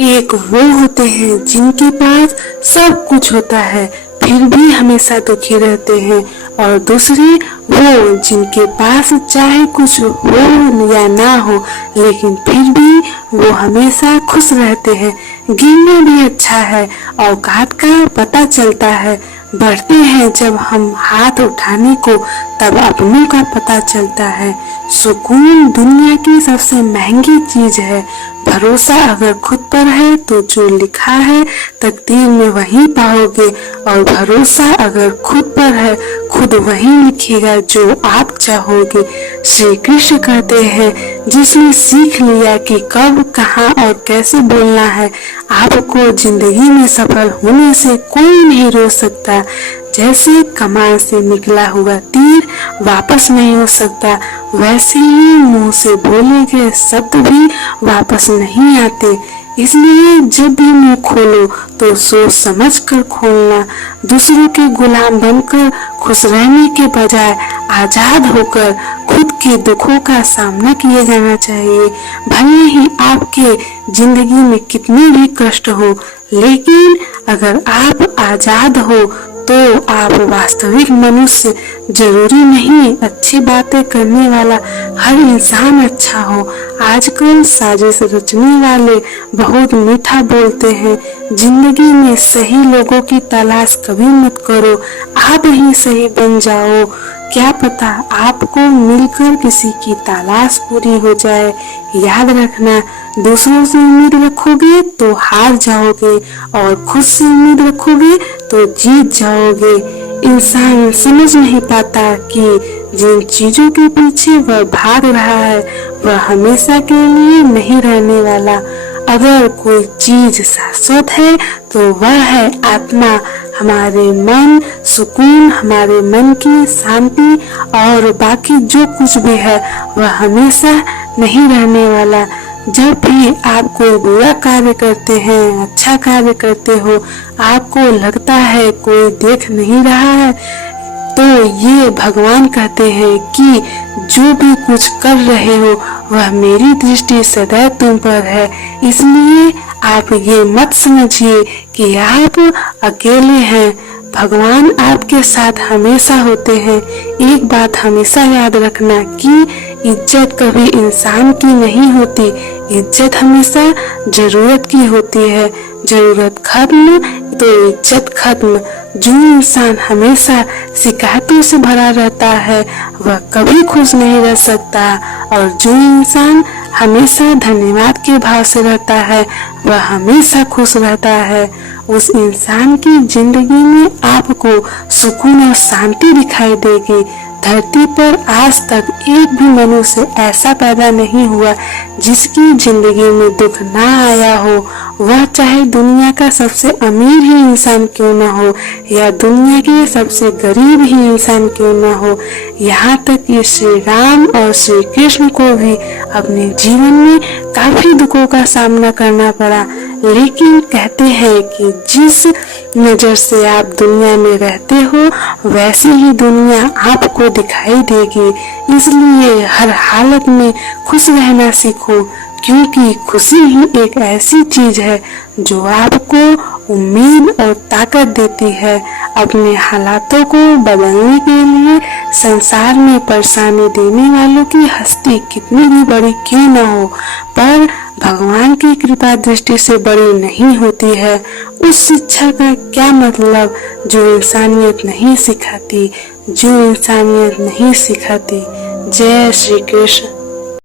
एक वो होते हैं जिनके पास सब कुछ होता है फिर भी हमेशा दुखी रहते हैं, और दूसरे वो जिनके पास चाहे कुछ हो या ना हो लेकिन फिर भी वो हमेशा खुश रहते हैं। गिरना भी अच्छा है, औकात का पता चलता है। बढ़ते हैं जब हम हाथ उठाने को तब अपनों का पता चलता है। सुकून दुनिया की सबसे महंगी चीज है। भरोसा अगर खुद पर है तो जो लिखा है तकदीर में वही पाओगे, और भरोसा अगर खुद पर है खुद वही लिखेगा जो आप चाहोगे। श्री कृष्ण कहते हैं, जिसने सीख लिया कि कब कहाँ और कैसे बोलना है, आपको जिंदगी में सफल होने से कोई नहीं रोक सकता। जैसे कमान से निकला हुआ तीर वापस नहीं हो सकता, वैसे ही मुंह से बोले गए शब्द भी वापस नहीं आते। इसलिए जब भी मुंह खोलो तो सोच समझ कर खोलना। दूसरों के गुलाम बनकर खुश रहने के बजाय आजाद होकर खुद के दुखों का सामना किया जाना चाहिए। भले ही आपके जिंदगी में कितने भी कष्ट हो, लेकिन अगर आप आजाद हो तो आप वास्तविक मनुष्य। जरूरी नहीं अच्छी बातें करने वाला हर इंसान अच्छा हो। आजकल साजिश रचने वाले बहुत मीठा बोलते हैं। जिंदगी में सही लोगों की तलाश कभी मत करो, आप ही सही बन जाओ। क्या पता आपको मिलकर किसी की तलाश पूरी हो जाए। याद रखना, दूसरों से उम्मीद रखोगे तो हार जाओगे, और खुद से उम्मीद रखोगे तो जीत जाओगे। इंसान समझ नहीं पाता कि जिन चीजों के पीछे वह भाग रहा है वह हमेशा के लिए नहीं रहने वाला। अगर कोई चीज शाश्वत है तो वह है आत्मा, हमारे मन सुकून, हमारे मन की शांति, और बाकी जो कुछ भी है वह हमेशा नहीं रहने वाला। जब भी आप कोई बुरा कार्य करते हैं, अच्छा कार्य करते हो, आपको लगता है कोई देख नहीं रहा है, तो ये भगवान कहते हैं कि जो भी कुछ कर रहे हो वह मेरी दृष्टि सदैव तुम पर है। इसलिए आप ये मत समझिए कि आप अकेले हैं, भगवान आपके साथ हमेशा होते हैं। एक बात हमेशा याद रखना कि इज्जत कभी इंसान की नहीं होती, इज्जत हमेशा जरूरत की होती है। जरूरत खत्म तो इज्जत खत्म। जो इंसान हमेशा शिकायतों से भरा रहता है वह कभी खुश नहीं रह सकता, और जो इंसान हमेशा धन्यवाद के भाव से रहता है वह हमेशा खुश रहता है। उस इंसान की जिंदगी में आपको सुकून और शांति दिखाई देगी। धरती पर आज तक एक भी मनुष्य ऐसा पैदा नहीं हुआ जिसकी जिंदगी में दुख ना आया हो, वह चाहे दुनिया का सबसे अमीर ही इंसान क्यों ना हो या दुनिया के सबसे गरीब ही इंसान क्यों ना हो। यहाँ तक कि श्री राम और श्री कृष्ण को भी अपने जीवन में काफी दुखों का सामना करना पड़ा, लेकिन कहते हैं कि जिस नजर से आप दुनिया में रहते हो वैसी ही दुनिया आपको दिखाई देगी। इसलिए हर हालत में खुश रहना सीखो, क्योंकि खुशी ही एक ऐसी चीज है जो आपको उम्मीद और ताकत देती है। अपने हालातों को बदलने के लिए संसार में परेशानी देने वालों की हस्ती कितनी भी बड़ी क्यों न हो, पर भगवान की कृपा दृष्टि से बड़ी नहीं होती है। उस शिक्षा का क्या मतलब जो इंसानियत नहीं सिखाती, जो इंसानियत नहीं सिखाती। जय श्री कृष्ण।